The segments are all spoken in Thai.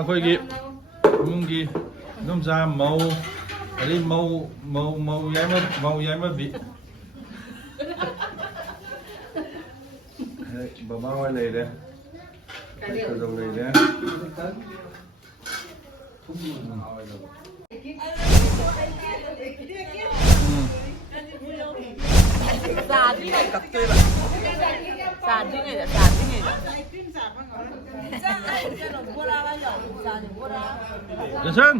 ꯑꯩꯈꯣꯏꯒꯤ ꯏꯃꯨꯡꯒꯤ ꯏꯗꯣꯝꯆꯥ ꯃꯧ ꯑꯗꯩ ꯃꯧ ꯌꯥꯏꯃꯕꯤ ꯕꯕꯥ ꯍꯣꯏ ꯂꯩꯔꯦ ꯀꯩꯗꯧ ꯂꯩꯔꯦ ꯆꯥꯗ꯭ꯔꯤꯉꯩ ꯀꯛꯇꯣꯏꯕ ꯆꯥꯗ꯭ꯔꯤꯉꯩꯗ ꯌꯦꯁꯟ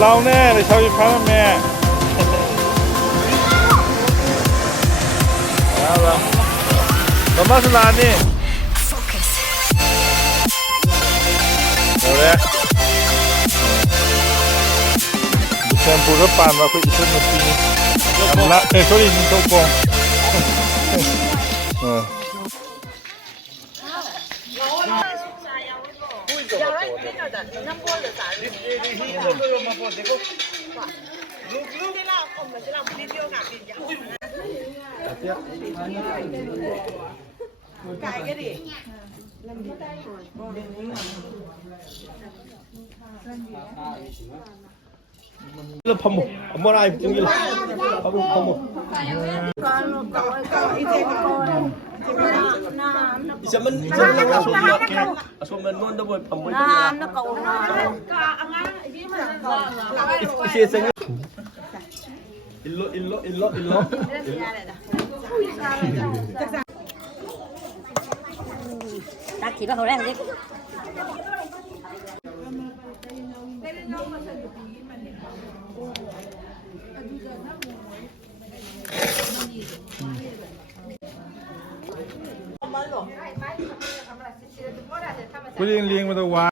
เราแน่เลยชาวอีฟ้าแม่แล้วเรามาสลานี่เดี๋ยวเลยบุษแซมพูดว่าปานว่าคุยอีกคนมาทีนี้ทำละเขาได้ยินโต๊ะกงแล้วพมุมอะไรจริงๆพมุจะมันasal menon dah buat pembuat nak kau isi sengi illo tak kira orang niกูเลี้ยงมาตัววา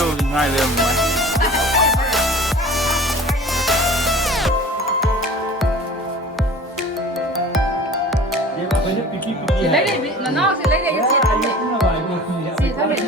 ดูง่ายเลยมั้ย Chị lấy đây nó chị lấy đây cho chị thăm chị. Chị thăm chị.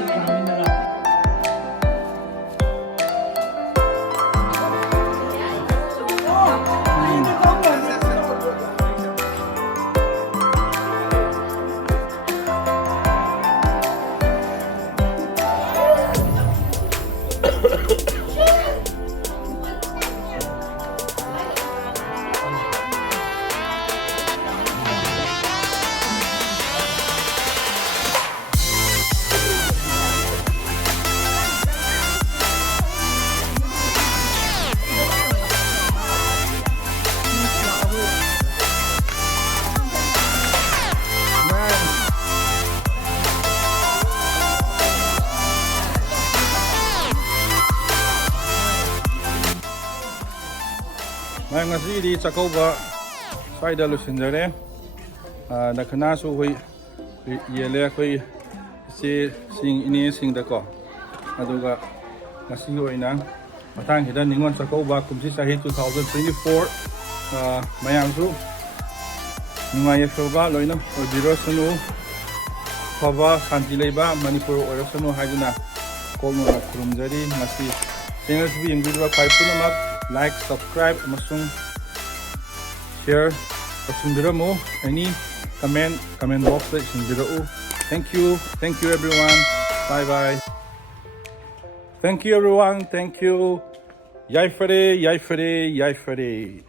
มางั้นสิดีจะเข้าว่าใส่ดาลุสินเจริญนักขณะสู้คุยเยเลยคุยสิ่งนี้สิ่งเด็กก็มาดูกันงั้นสิคุยนะมาทางที่ด้านนิงอนจะเข้าว่าคุมที่สาเหตุ2024มาอย่างสู้นุ่งยาชอบเลยนะดีรสนุภาวะสันติเลยบ้ามันนี่พูดว่ารสนุให้ดูนะโคมนักครุมเจริญงั้นสิเช่นที่ยังวิดีโอใครพูดนะ like, subscribe, amasung share, pasundira mo, any comment box like sundira o. Thank you everyone. Bye bye. Thank you everyone. Thank you. Yai Fare.